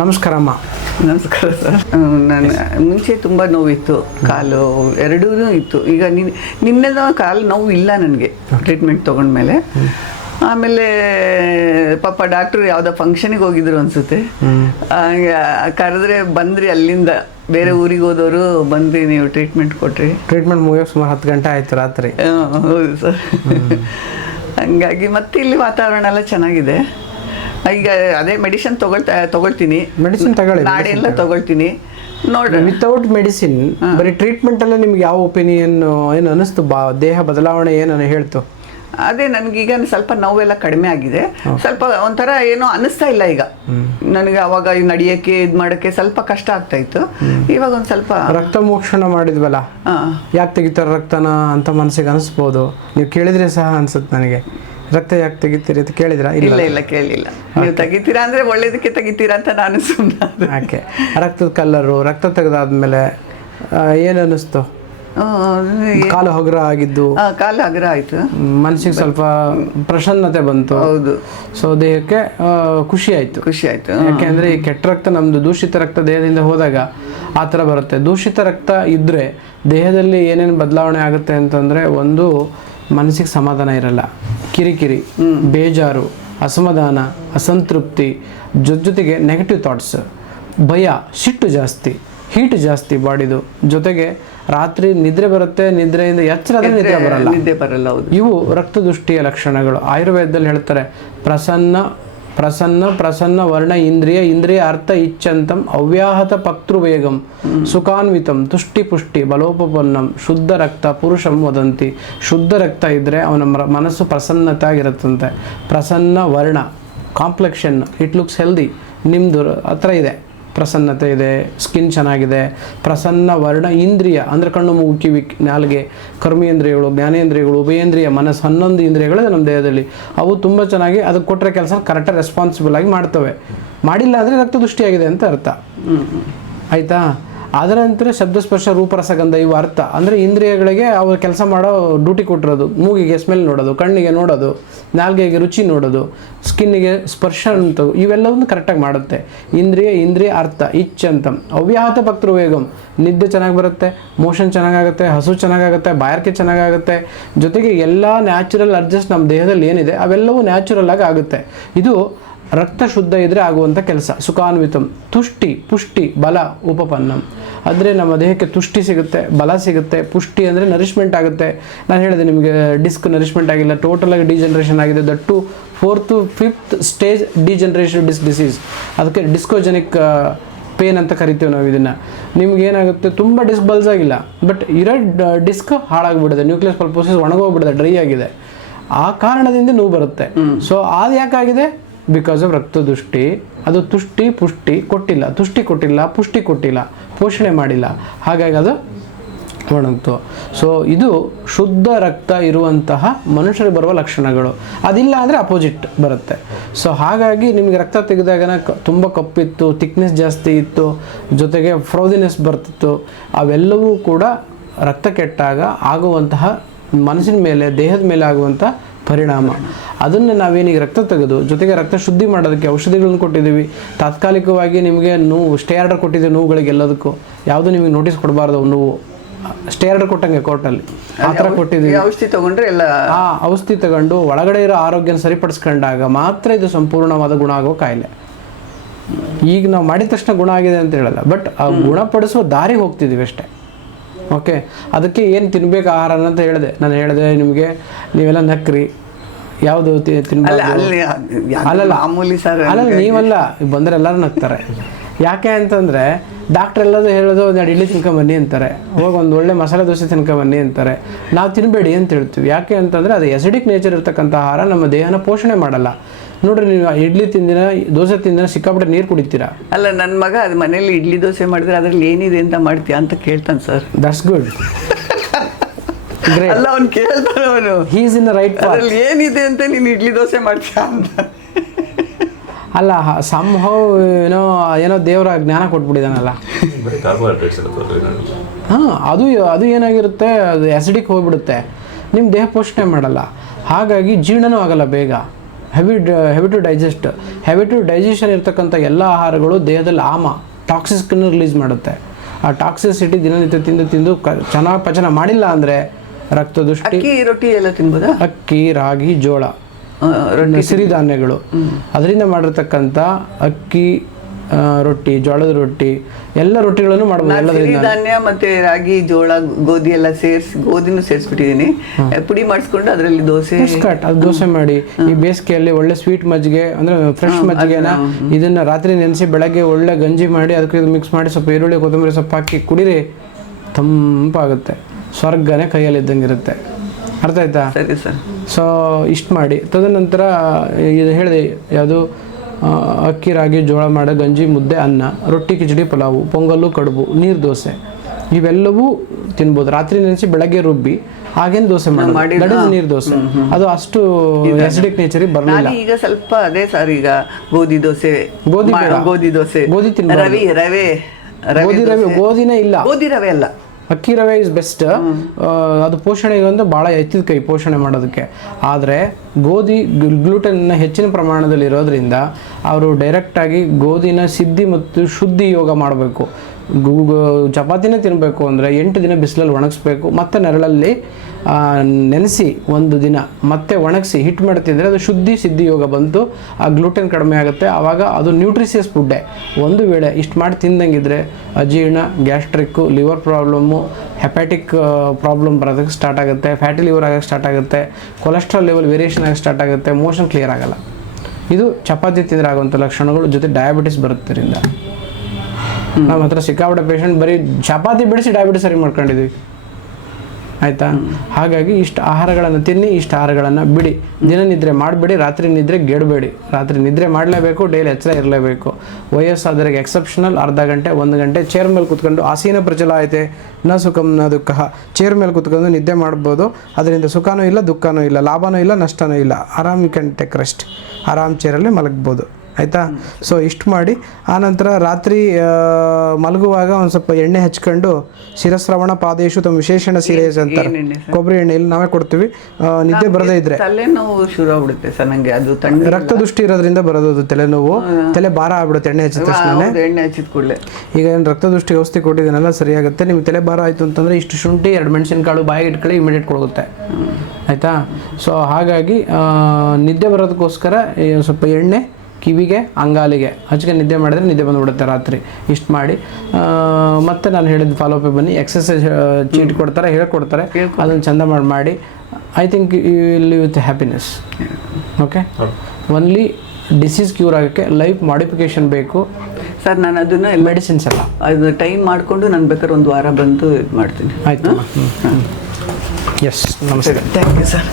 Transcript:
ನಮಸ್ಕಾರಮ್ಮ. ನಮಸ್ಕಾರ ಸರ್. ನಾನು ಮುಂಚೆ ತುಂಬ ನೋವಿತ್ತು, ಕಾಲು ಎರಡೂ ಇತ್ತು. ಈಗ ನಿನ್ನೆದ ಕಾಲು ನೋವು ಇಲ್ಲ ನನಗೆ, ಟ್ರೀಟ್ಮೆಂಟ್ ತೊಗೊಂಡ್ಮೇಲೆ. ಆಮೇಲೆ ಪಾಪ ಡಾಕ್ಟ್ರು ಯಾವುದೋ ಫಂಕ್ಷನಿಗೆ ಹೋಗಿದ್ರು ಅನಿಸುತ್ತೆ, ಕರೆದ್ರೆ ಬಂದ್ರಿ, ಅಲ್ಲಿಂದ ಬೇರೆ ಊರಿಗೆ ಹೋದವರು ಬಂದ್ರಿ, ನೀವು ಟ್ರೀಟ್ಮೆಂಟ್ ಕೊಟ್ರಿ. ಟ್ರೀಟ್ಮೆಂಟ್ ಮುಗಿಯೋಕೆ ಸುಮಾರು 10 ಗಂಟೆ ಆಯಿತು ರಾತ್ರಿ. ಹೌದು ಸರ್. ಹಂಗಾಗಿ ಮತ್ತೆ ಇಲ್ಲಿ ವಾತಾವರಣ ಎಲ್ಲ ಚೆನ್ನಾಗಿದೆ. ಈಗ ಅದೇ ಮೆಡಿಸಿನ್ ತಗೊಳ್ತೀನಿ, ಮೆಡಿಸಿನ್ ತಗೊಳ್ಳಿ, ನಾಳೆಲ್ಲ ತಗೊಳ್ತೀನಿ ನೋಡ್ರಿ. ವಿತೌಟ್ ಮೆಡಿಸಿನ್ ಬರೀ ಟ್ರೀಟ್ಮೆಂಟ್ ಅಲ್ಲೇ ನಿಮ್ಗೆ ಯಾವ ಒಪಿನಿಯನ್ ಏನು ಅನಿಸ್ತು? ದೇಹ ಬದಲಾವಣೆ ಏನು ಹೇಳ್ತು? ಅದೇ ನನಗೀಗ ಸ್ವಲ್ಪ ನೋವೆಲ್ಲ ಕಡಿಮೆ ಆಗಿದೆ, ಸ್ವಲ್ಪ ಒಂಥರ ಏನೋ ಅನಿಸ್ತಾ ಇಲ್ಲ ಈಗ ನನಗೆ. ಅವಾಗ ನಡೆಯೋಕ್ಕೆ ಇದು ಮಾಡೋಕ್ಕೆ ಸ್ವಲ್ಪ ಕಷ್ಟ ಆಗ್ತಾ ಇತ್ತು, ಇವಾಗ ಒಂದು ಸ್ವಲ್ಪ. ರಕ್ತ ಮೋಕ್ಷಣ ಮಾಡಿದ್ವಲ್ಲ, ಯಾಕೆ ತೆಗಿತಾರ ರಕ್ತನ ಅಂತ ಮನಸ್ಸಿಗೆ ಅನಿಸ್ಬೋದು. ನೀವು ಕೇಳಿದ್ರೆ ಸಹ ಅನ್ಸುತ್ತೆ ನನಗೆ, ರಕ್ತ ಯಾಕೆ ತೆಗಿತೀರಿ ಅಂತ ಕೇಳಿದ್ರ? ಇಲ್ಲ ಕೇಳಿಲ್ಲ. ನೀವು ತೆಗಿತೀರಾ ಅಂದ್ರೆ ಒಳ್ಳೇದಕ್ಕೆ ತೆಗಿತೀರಾ ಅಂತ ನಾನು ಸುಮ್ಮನೆ. ಯಾಕೆ ರಕ್ತದ ಕಲ್ಲರು, ರಕ್ತ ತೆಗೆದಾದ್ಮೇಲೆ ಏನು ಅನ್ನಿಸ್ತು? ಕಾಲು ಹಗುರ ಆಗಿದ್ದು, ಕಾಲು ಹಗುರ ಆಯ್ತು, ಮನಸ್ಸಿಗೆ ಸ್ವಲ್ಪ ಪ್ರಸನ್ನತೆ ಬಂತು. ಹೌದು. ಸೊ ದೇಹಕ್ಕೆ ಖುಷಿ ಆಯ್ತು. ಯಾಕೆಂದ್ರೆ ಈ ಕೆಟ್ಟ ರಕ್ತ, ನಮ್ದು ದೂಷಿತ ರಕ್ತ ದೇಹದಿಂದ ಹೋದಾಗ ಆ ಥರ ಬರುತ್ತೆ. ದೂಷಿತ ರಕ್ತ ಇದ್ರೆ ದೇಹದಲ್ಲಿ ಏನೇನು ಬದಲಾವಣೆ ಆಗುತ್ತೆ ಅಂತಂದ್ರೆ, ಒಂದು ಮನಸ್ಸಿಗೆ ಸಮಾಧಾನ ಇರಲ್ಲ, ಕಿರಿಕಿರಿ, ಬೇಜಾರು, ಅಸಮಾಧಾನ, ಅಸಂತೃಪ್ತಿ, ಜೊತೆಗೆ ನೆಗೆಟಿವ್ ಥಾಟ್ಸ್, ಭಯ, ಸಿಟ್ಟು ಜಾಸ್ತಿ, ಹೀಟ್ ಜಾಸ್ತಿ ಬಾಡಿದು, ಜೊತೆಗೆ ರಾತ್ರಿ ನಿದ್ರೆ ಬರುತ್ತೆ, ನಿದ್ರೆಯಿಂದ ಎಚ್ಚರದ ನಿದ್ರೆ ಬರಲ್ಲ. ಇವು ರಕ್ತದುಷ್ಟಿಯ ಲಕ್ಷಣಗಳು. ಆಯುರ್ವೇದದಲ್ಲಿ ಹೇಳ್ತಾರೆ, ಪ್ರಸನ್ನ ವರ್ಣ ಇಂದ್ರಿಯ ಅರ್ಥ ಇಚ್ಛಂತಂ ಅವ್ಯಾಹತ ಪಕ್ತೃವೇಗಂ ಸುಖಾನ್ವಿತಂ ತುಷ್ಟಿ ಪುಷ್ಟಿ ಬಲೋಪಪನ್ನಂ ಶುದ್ಧ ರಕ್ತ ಪುರುಷಂ ವದಂತಿ. ಶುದ್ಧ ರಕ್ತ ಇದ್ದರೆ ಅವನ ಮನಸ್ಸು ಪ್ರಸನ್ನತೆ ಆಗಿರುತ್ತಂತೆ. ಪ್ರಸನ್ನ ವರ್ಣ, ಕಾಂಪ್ಲೆಕ್ಷನ್, ಇಟ್ ಲುಕ್ಸ್ ಹೆಲ್ದಿ. ನಿಮ್ಮದು ಹತ್ರ ಇದೆ, ಪ್ರಸನ್ನತೆ ಇದೆ, ಸ್ಕಿನ್ ಚೆನ್ನಾಗಿದೆ. ಪ್ರಸನ್ನ ವರ್ಣ ಇಂದ್ರಿಯ ಅಂದರೆ ಕಣ್ಣು, ಮೂಗು, ಕಿವಿ, ನಾಲಿಗೆ, ಕರ್ಮೇಂದ್ರಿಯಗಳು, ಜ್ಞಾನೇಂದ್ರಿಯಗಳು, ಉಭಯೇಂದ್ರಿಯ, ಮನಸ್ಸು, 11 ಇಂದ್ರಿಯಗಳು ನಮ್ಮ ದೇಹದಲ್ಲಿ. ಅವು ತುಂಬ ಚೆನ್ನಾಗಿ ಅದಕ್ಕೆ ಕೊಟ್ಟರೆ ಕೆಲಸ ಕರೆಕ್ಟಾಗಿ ರೆಸ್ಪಾನ್ಸಿಬಲ್ ಆಗಿ ಮಾಡ್ತವೆ. ಮಾಡಿಲ್ಲ ಅಂದರೆ ರಕ್ತದೃಷ್ಟಿಯಾಗಿದೆ ಅಂತ ಅರ್ಥ. ಆಯಿತಾ? ಅದರ ನಂತರ ಶಬ್ದ, ಸ್ಪರ್ಶ, ರೂಪರಸಗಂಧ ಇವು ಅರ್ಥ. ಅಂದರೆ ಇಂದ್ರಿಯಗಳಿಗೆ ಅವ್ರು ಕೆಲಸ ಮಾಡೋ ಡ್ಯೂಟಿ ಕೊಟ್ಟಿರೋದು. ಮೂಗಿಗೆ ಸ್ಮೆಲ್ ನೋಡೋದು, ಕಣ್ಣಿಗೆ ನೋಡೋದು, ನಾಲ್ಗೆಗೆ ರುಚಿ ನೋಡೋದು, ಸ್ಕಿನ್ನಿಗೆ ಸ್ಪರ್ಶ ಅಂತ, ಇವೆಲ್ಲವನ್ನು ಕರೆಕ್ಟಾಗಿ ಮಾಡುತ್ತೆ. ಇಂದ್ರಿಯ ಅರ್ಥ ಇಚ್ಛಂತಂ ಅವ್ಯಾಹತ ಪಕ್ತೃವೇಗಂ. ನಿದ್ದೆ ಚೆನ್ನಾಗಿ ಬರುತ್ತೆ, ಮೋಷನ್ ಚೆನ್ನಾಗಾಗುತ್ತೆ, ಹಸು ಚೆನ್ನಾಗಾಗುತ್ತೆ, ಬಾಯಾರಿಕೆ ಚೆನ್ನಾಗಾಗುತ್ತೆ. ಜೊತೆಗೆ ಎಲ್ಲ ನ್ಯಾಚುರಲ್ ಅಡ್ಜಸ್ಟ್ ನಮ್ಮ ದೇಹದಲ್ಲಿ ಏನಿದೆ ಅವೆಲ್ಲವೂ ನ್ಯಾಚುರಲ್ ಆಗಿ ಆಗುತ್ತೆ. ಇದು ರಕ್ತ ಶುದ್ಧ ಇದ್ದರೆ ಆಗುವಂಥ ಕೆಲಸ. ಸುಖಾನ್ವಿತಂ ತುಷ್ಟಿ ಪುಷ್ಟಿ ಬಲ ಉಪಪನ್ನಂ. ಅಂದರೆ ನಮ್ಮ ದೇಹಕ್ಕೆ ತುಷ್ಟಿ ಸಿಗುತ್ತೆ, ಬಲ ಸಿಗುತ್ತೆ. ಪುಷ್ಟಿ ಅಂದರೆ ನರಿಶ್ಮೆಂಟ್ ಆಗುತ್ತೆ. ನಾನು ಹೇಳಿದೆ ನಿಮಗೆ, ಡಿಸ್ಕ್ ನರಿಶ್ಮೆಂಟ್ ಆಗಿಲ್ಲ, ಟೋಟಲಾಗಿ ಡಿಜನರೇಷನ್ ಆಗಿದೆ. That 4th 5th stage degeneration disc disease. ಅದಕ್ಕೆ ಡಿಸ್ಕೋಜೆನಿಕ್ ಪೇನ್ ಅಂತ ಕರಿತೀವಿ ನಾವು ಇದನ್ನು. ನಿಮ್ಗೆ ಏನಾಗುತ್ತೆ, ತುಂಬ ಡಿಸ್ಕ್ ಬಲ್ಸ್ ಆಗಿಲ್ಲ, ಬಟ್ ಇರೋ ಡಿಸ್ಕ್ ಹಾಳಾಗಿಬಿಡಿದೆ, ನ್ಯೂಕ್ಲಿಯಸ್ ಪಲ್ಪೋಸಿಸ್ ಒಣಗೋಗ್ಬಿಡಿದೆ, ಡ್ರೈ ಆಗಿದೆ. ಆ ಕಾರಣದಿಂದ ನೋವು ಬರುತ್ತೆ. ಸೊ ಅದು ಯಾಕಾಗಿದೆ? Because of ರಕ್ತದುಷ್ಟಿ. ಅದು ತುಷ್ಟಿ ಪುಷ್ಟಿ ಕೊಟ್ಟಿಲ್ಲ, ಪುಷ್ಟಿ ಕೊಟ್ಟಿಲ್ಲ, ಪೋಷಣೆ ಮಾಡಿಲ್ಲ, ಹಾಗಾಗಿ ಅದು ಒಣಗ್ತು. ಸೊ ಇದು ಶುದ್ಧ ರಕ್ತ ಇರುವಂತಹ ಮನುಷ್ಯರಿಗೆ ಬರುವ ಲಕ್ಷಣಗಳು. ಅದಿಲ್ಲ ಅಂದರೆ ಅಪೋಸಿಟ್ ಬರುತ್ತೆ. ಸೊ ಹಾಗಾಗಿ ನಿಮಗೆ ರಕ್ತ ತೆಗೆದಾಗ ತುಂಬ ಕಪ್ಪಿತ್ತು, ಥಿಕ್ನೆಸ್ ಜಾಸ್ತಿ ಇತ್ತು, ಜೊತೆಗೆ ಫ್ರೋದಿನೆಸ್ ಬರ್ತಿತ್ತು. ಅವೆಲ್ಲವೂ ಕೂಡ ರಕ್ತ ಕೆಟ್ಟಾಗ ಆಗುವಂತಹ ಮನಸ್ಸಿನ ಮೇಲೆ, ದೇಹದ ಮೇಲೆ ಆಗುವಂಥ ಪರಿಣಾಮ. ಅದನ್ನು ನಾವೇನೀಗ ರಕ್ತ ತೆಗೆದು ಜೊತೆಗೆ ರಕ್ತ ಶುದ್ಧಿ ಮಾಡೋದಕ್ಕೆ ಔಷಧಿಗಳನ್ನು ಕೊಟ್ಟಿದ್ದೀವಿ. ತಾತ್ಕಾಲಿಕವಾಗಿ ನಿಮಗೆ ನೋವು ಸ್ಟೇ ಆರ್ಡರ್ ಕೊಟ್ಟಿದ್ದೀವಿ. ನೋವುಗಳಿಗೆ ಎಲ್ಲದಕ್ಕೂ ಯಾವುದು ನಿಮಗೆ ನೋಟಿಸ್ ಕೊಡಬಾರ್ದು. ನೋವು ಸ್ಟೇ ಆರ್ಡರ್ ಕೊಟ್ಟಂಗೆ ಕೋರ್ಟಲ್ಲಿ ಆ ಥರ ಕೊಟ್ಟಿದ್ದೀವಿ. ಔಷಧಿ ತಗೊಂಡ್ರೆ ಎಲ್ಲ ಔಷಧಿ ತಗೊಂಡು ಒಳಗಡೆ ಇರೋ ಆರೋಗ್ಯನ ಸರಿಪಡಿಸ್ಕೊಂಡಾಗ ಮಾತ್ರ ಇದು ಸಂಪೂರ್ಣವಾದ ಗುಣ ಆಗೋ ಕಾಯಿಲೆ. ಈಗ ನಾವು ಮಾಡಿದ ತಕ್ಷಣ ಗುಣ ಆಗಿದೆ ಅಂತ ಹೇಳಲ್ಲ, ಬಟ್ ಆ ಗುಣಪಡಿಸುವ ದಾರಿಗೆ ಹೋಗ್ತಿದ್ದೀವಿ ಅಷ್ಟೇ. ಓಕೆ, ಅದಕ್ಕೆ ಏನು ತಿನ್ಬೇಕು ಆಹಾರ ಅಂತ ಹೇಳಿದೆ. ನಾನು ಹೇಳಿದೆ ನಿಮಗೆ, ನೀವೆಲ್ಲ ನಕ್ರಿ, ಯಾವುದು ತಿನ್ಬಾರ್ದು. ಅಲ್ಲಲ್ಲ, ನೀವಲ್ಲ, ಬಂದರೆ ಎಲ್ಲರೂ ನಗ್ತಾರೆ. ಯಾಕೆ ಅಂತಂದರೆ ಡಾಕ್ಟ್ರ್ ಎಲ್ಲದೂ ಹೇಳೋದು, ಒಂದು ಇಡ್ಲಿ ತಿನ್ಕೊಂಬನ್ನಿ ಅಂತಾರೆ, ಹೋಗಿ ಒಂದು ಒಳ್ಳೆ ಮಸಾಲೆ ದೋಸೆ ತಿನ್ಕೊಂಬನ್ನಿ ಅಂತಾರೆ. ನಾವು ತಿನ್ನಬೇಡಿ ಅಂತ ಹೇಳ್ತೀವಿ. ಯಾಕೆ ಅಂತಂದರೆ ಅದು ಎಸಿಡಿಕ್ ನೇಚರ್ ಇರ್ತಕ್ಕಂಥ ಆಹಾರ ನಮ್ಮ ದೇಹನ ಪೋಷಣೆ ಮಾಡಲ್ಲ. ನೋಡ್ರಿ, ನೀವು ಇಡ್ಲಿ ತಿಂದಿನ, ದೋಸೆ ತಿಂದಿನ ಸಿಕ್ಕಾಪಟ್ಟೆ ನೀರು ಕುಡಿತೀರಾ. ಅಲ್ಲ, ನನ್ನ ಮಗ ಅದು ಮನೇಲಿ ಇಡ್ಲಿ ದೋಸೆ ಮಾಡಿದ್ರೆ ಅದ್ರಲ್ಲಿ ಏನಿದೆ ಅಂತ ಮಾಡ್ತೀಯ ಅಂತ ಕೇಳ್ತಾನೆ ಸರ್. That's good. ಅಲ್ಲ, ಅವ್ನು ಕೇಳ್ತಾನೆ, ಅವನು he is in the right path. ಅದ್ರಲ್ಲಿ ಏನಿದೆ ಅಂತ ನೀನು ಇಡ್ಲಿ ದೋಸೆ ಮಾಡ್ತೀಯ ಅಂತ. ಅಲ್ಲ, ಸಂಹೌ ಏನೋ ದೇವರ ಜ್ಞಾನ ಕೊಟ್ಬಿಟ್ಟಿದ್ದಾನಲ್ಲ. ಹಾಂ, ಅದು ಏನಾಗಿರುತ್ತೆ, ಅದು ಆ್ಯಸಿಡಿಕ್ ಹೋಗ್ಬಿಡುತ್ತೆ, ನಿಮ್ಮ ದೇಹ ಪೋಷಣೆ ಮಾಡಲ್ಲ, ಹಾಗಾಗಿ ಜೀರ್ಣನೂ ಆಗಲ್ಲ ಬೇಗ. Heavy to digest. Heavy to digestion ಇರ್ತಕ್ಕಂಥ ಎಲ್ಲ ಆಹಾರಗಳು ದೇಹದಲ್ಲಿ ಟಾಕ್ಸಿಸ್ಕನ್ನು ರಿಲೀಸ್ ಮಾಡುತ್ತೆ. ಆ ಟಾಕ್ಸಿಸಿಟಿ ದಿನನಿತ್ಯ ತಿಂದು ಚೆನ್ನಾಗಿ ಪಚನ ಮಾಡಿಲ್ಲ ಅಂದರೆ ರಕ್ತದೃಷ್ಟಿ. ಅಕ್ಕಿ ರೊಟ್ಟಿ ಎಲ್ಲ ತಿನ್ಬೋದಾ? ಅಕ್ಕಿ, ರಾಗಿ, ಜೋಳ, ಸಿರಿಧಾನ್ಯಗಳು, ಅದರಿಂದ ಮಾಡಿರ್ತಕ್ಕಂಥ ಅಕ್ಕಿ ರೊಟ್ಟಿ, ಜೋಳದ ರೊಟ್ಟಿ, ಎಲ್ಲ ರೊಟ್ಟಿಗಳನ್ನು ಮಾಡ್ಬೋದು. ಸಿರಿಧಾನ್ಯ ಮತ್ತೆ ರಾಗಿ, ಜೋಳ, ಗೋಧಿ ಎಲ್ಲ ಗೋಧಿನೂ ಸೇರಿಸ್ಬಿಟ್ಟಿದ್ದೀನಿ. ಪುಡಿ ಮಾಡಿಸ್ಕೊಂಡು ಅದರಲ್ಲಿ ದೋಸೆ ಮಾಡಿ, ಈ ಬೇಸಿಗೆಯಲ್ಲಿ ಒಳ್ಳೆ ಸ್ವೀಟ್ ಮಜ್ಜಿಗೆ ಅಂದ್ರೆ ಫ್ರೆಶ್ ಮಜ್ಜಿಗೆನ ಇದನ್ನ ರಾತ್ರಿ ನೆನೆಸಿ ಬೆಳಗ್ಗೆ ಒಳ್ಳೆ ಗಂಜಿ ಮಾಡಿ ಅದಕ್ಕೆ ಮಿಕ್ಸ್ ಮಾಡಿ ಸ್ವಲ್ಪ ಈರುಳ್ಳಿ, ಕೊತ್ತಂಬರಿ ಸೊಪ್ಪು ಹಾಕಿ ಕುಡಿರಿ, ತಂಪಾಗುತ್ತೆ. ಸ್ವರ್ಗನೇ ಕೈಯಲ್ಲಿ ಇದ್ದಂಗೆ ಇರುತ್ತೆ. ಅರ್ಥ ಆಯ್ತಾ? ಸರಿ ಸರ್. ಸೊ ಇಷ್ಟು ಮಾಡಿ ತದನಂತರ ಇದು ಹೇಳಿದೆ, ಯಾವುದು ಅಕ್ಕಿ, ರಾಗಿ, ಜೋಳ ಮಾಡೋ ಗಂಜಿ, ಮುದ್ದೆ, ಅನ್ನ, ರೊಟ್ಟಿ, ಕಿಚಡಿ, ಪಲಾವು, ಪೊಂಗಲ್ಲು, ಕಡುಬು, ನೀರು ದೋಸೆ ಇವೆಲ್ಲವೂ ತಿನ್ಬೋದು. ರಾತ್ರಿ ನೆನೆಸಿ ಬೆಳಗ್ಗೆ ರುಬ್ಬಿ ಹಾಗೇನು ದೋಸೆ ಮಾಡಿ ನೀರು ದೋಸೆ. ಅದು ಅಷ್ಟು ಆಸಿಡಿಕ್ ನೇಚರಿಗೆ ಬರಲಿಲ್ಲ. ಈಗ ಸ್ವಲ್ಪ ಅದೇ ಸರ್, ಈಗ ಗೋಧಿ ದೋಸೆ, ಗೋಧಿ ಗೋಧಿನೇ ಇಲ್ಲ, ಗೋಧಿ ರವೆ ಅಲ್ಲ, ಅಕ್ಕಿ ರವೆ ಇಸ್ ಬೆಸ್ಟ್. ಅದು ಪೋಷಣೆಗೆ ಒಂದು ಭಾಳ ಎತ್ತಿದ ಕೈ ಪೋಷಣೆ ಮಾಡೋದಕ್ಕೆ. ಆದರೆ ಗೋಧಿ ಗ್ಲೂಟನ್ನ ಹೆಚ್ಚಿನ ಪ್ರಮಾಣದಲ್ಲಿ ಇರೋದ್ರಿಂದ ಅವರು ಡೈರೆಕ್ಟಾಗಿ ಗೋಧಿನ ಸಿದ್ಧಿ ಮತ್ತು ಶುದ್ಧಿ ಯೋಗ ಮಾಡಬೇಕು. ಚಪಾತಿನೇ ತಿನ್ನಬೇಕು ಅಂದರೆ 8 ದಿನ ಬಿಸಿಲಲ್ಲಿ ಒಣಗಿಸ್ಬೇಕು, ಮತ್ತು ನೆರಳಲ್ಲಿ ನೆನೆಸಿ 1 ದಿನ ಮತ್ತೆ ಒಣಗಿಸಿ ಹಿಟ್ಟು ಮಾಡ್ತಿದ್ರೆ ಅದು ಸಿದ್ಧಿ ಯೋಗ ಬಂತು. ಆ ಗ್ಲೂಟೆನ್ ಕಡಿಮೆ ಆಗುತ್ತೆ. ಆವಾಗ ಅದು ನ್ಯೂಟ್ರಿಷಿಯಸ್ ಫುಡ್ಡೇ. ಒಂದು ವೇಳೆ ಇಷ್ಟು ಮಾಡಿ ತಿಂದಂಗಿದ್ರೆ ಅಜೀರ್ಣ, ಗ್ಯಾಸ್ಟ್ರಿಕ್ಕು, ಲಿವರ್ ಪ್ರಾಬ್ಲಮ್ಮು, ಹೆಪ್ಯಾಟಿಕ್ ಪ್ರಾಬ್ಲಮ್ ಬರೋದಕ್ಕೆ ಸ್ಟಾರ್ಟ್ ಆಗುತ್ತೆ, ಫ್ಯಾಟಿ ಲಿವರ್ ಆಗೋಕ್ಕೆ ಸ್ಟಾರ್ಟ್ ಆಗುತ್ತೆ, ಕೊಲೆಸ್ಟ್ರಾಲ್ ಲೆವೆಲ್ ವೇರಿಯೇಷನ್ ಆಗೋಕ್ಕೆ ಸ್ಟಾರ್ಟ್ ಆಗುತ್ತೆ, ಮೋಷನ್ ಕ್ಲಿಯರ್ ಆಗಲ್ಲ. ಇದು ಚಪಾತಿ ತಿಂದರೆ ಆಗುವಂಥ ಲಕ್ಷಣಗಳು. ಜೊತೆ ಡಯಾಬಿಟಿಸ್ ಬರುತ್ತರಿಂದ ನಮ್ಮ ಹತ್ರ ಸಿಕ್ಕಾಪಟ್ಟೆ ಪೇಷಂಟ್ ಬರೀ ಚಪಾತಿ ಬಿಡಿಸಿ ಡಯಾಬಿಟಿಸ್ ಸರಿ ಮಾಡ್ಕೊಂಡಿದ್ವಿ. ಆಯಿತಾ? ಹಾಗಾಗಿ ಇಷ್ಟು ಆಹಾರಗಳನ್ನು ತಿನ್ನಿ, ಇಷ್ಟು ಆಹಾರಗಳನ್ನು ಬಿಡಿ. ದಿನನಿದ್ರೆ ಮಾಡಬೇಡಿ, ರಾತ್ರಿ ನಿದ್ರೆ ಗೆಡಬೇಡಿ. ರಾತ್ರಿ ನಿದ್ರೆ ಮಾಡಲೇಬೇಕು, ಡೈಲಿ ಎಚ್ಚರ ಇರಲೇಬೇಕು. ವಯಸ್ಸಾದವರಿಗೆ ಎಕ್ಸೆಪ್ಷನಲ್ ಅರ್ಧ ಗಂಟೆ 1 ಗಂಟೆ ಚೇರ್ ಮೇಲೆ ಕೂತ್ಕೊಂಡು ಆಸೀನ ಪ್ರಚಲಾಯಿತೆ ನ ಸುಖಂ ನ ದುಃಖ, ಚೇರ್ ಮೇಲೆ ಕೂತ್ಕೊಂಡು ನಿದ್ದೆ ಮಾಡ್ಬೋದು. ಅದರಿಂದ ಸುಖನೂ ಇಲ್ಲ, ದುಃಖನೂ ಇಲ್ಲ, ಲಾಭನೂ ಇಲ್ಲ, ನಷ್ಟನೂ ಇಲ್ಲ. ಆರಾಮ್ ಯು ಕ್ಯಾನ್ ಟೇಕ್ ರೆಸ್ಟ್, ಆರಾಮ್ ಚೇರಲ್ಲಿ ಮಲಗ್ಬೋದು. ಆಯಿತಾ? ಸೊ ಇಷ್ಟು ಮಾಡಿ ಆನಂತರ ರಾತ್ರಿ ಮಲಗುವಾಗ ಒಂದು ಸ್ವಲ್ಪ ಎಣ್ಣೆ ಹಚ್ಕೊಂಡು ಶಿರಸ್ರವಣ ಪಾದೇಶು ತಮ್ಮ ವಿಶೇಷಣ ಸೀರೆಸ್ ಅಂತಾರೆ. ಕೊಬ್ಬರಿ ಎಣ್ಣೆ ಇಲ್ಲಿ ನಾವೇ ಕೊಡ್ತೀವಿ. ನಿದ್ದೆ ಬರದೇ ಇದ್ರೆ ತಲೆನೋವು ಶುರು ಆಗ್ಬಿಡುತ್ತೆ ಸರ್ ನನಗೆ. ಅದು ರಕ್ತ ದೃಷ್ಟಿ ಇರೋದ್ರಿಂದ ಬರೋದು ಅದು ತಲೆನೋವು. ತಲೆ ಭಾರ ಆಗ್ಬಿಡುತ್ತೆ ಎಣ್ಣೆ ಹಚ್ಚಿದ ತಕ್ಷಣ. ಎಣ್ಣೆ ಹಚ್ಚಿದ ಕೂಡಲೇ ಈಗ ಏನು ರಕ್ತ ದೃಷ್ಟಿ ಔಷಧಿ ಕೊಟ್ಟಿದ್ದೀನಲ್ಲ ಸರಿಯಾಗುತ್ತೆ. ನಿಮ್ಗೆ ತಲೆ ಭಾರ ಆಯಿತು ಅಂತಂದರೆ ಇಷ್ಟು ಶುಂಠಿ 2 ಮೆಣಸಿನಕಾಳು ಬಾಯಿಗೆ ಇಟ್ಕೊಳ್ಳಿ, ಇಮಿಡಿಯೇಟ್ ಕೊಡುತ್ತೆ. ಆಯಿತಾ? ಸೊ ಹಾಗಾಗಿ ನಿದ್ದೆ ಬರೋದಕ್ಕೋಸ್ಕರ ಸ್ವಲ್ಪ ಎಣ್ಣೆ ಕಿವಿಗೆ, ಅಂಗಾಲಿಗೆ ಹಚ್ಚಿಗೆ ನಿದ್ದೆ ಮಾಡಿದ್ರೆ ನಿದ್ದೆ ಬಂದುಬಿಡುತ್ತೆ ರಾತ್ರಿ. ಇಷ್ಟು ಮಾಡಿ ಮತ್ತೆ ನಾನು ಹೇಳಿದ ಫಾಲೋಅಪ್ ಬನ್ನಿ. ಎಕ್ಸಸೈಸ್ ಚೀಟ್ ಕೊಡ್ತಾರೆ, ಹೇಳ್ಕೊಡ್ತಾರೆ, ಅದನ್ನು ಚಂದ ಮಾಡಿ. I think you will live with happiness. Okay? Only disease cure ಆಗೋಕ್ಕೆ ಲೈಫ್ ಮಾಡಿಫಿಕೇಶನ್ ಬೇಕು ಸರ್. ನಾನು ಅದನ್ನು ಮೆಡಿಸಿನ್ಸ್ ಎಲ್ಲ ಅದು ಟೈಮ್ ಮಾಡಿಕೊಂಡು ನಾನು ಬೇಕಾದ್ರೆ 1 ವಾರ ಬಂದು ಇದು ಮಾಡ್ತೀನಿ. ಆಯಿತು. ಎಸ್, ನಮಸ್ತೆ. Thank you sir.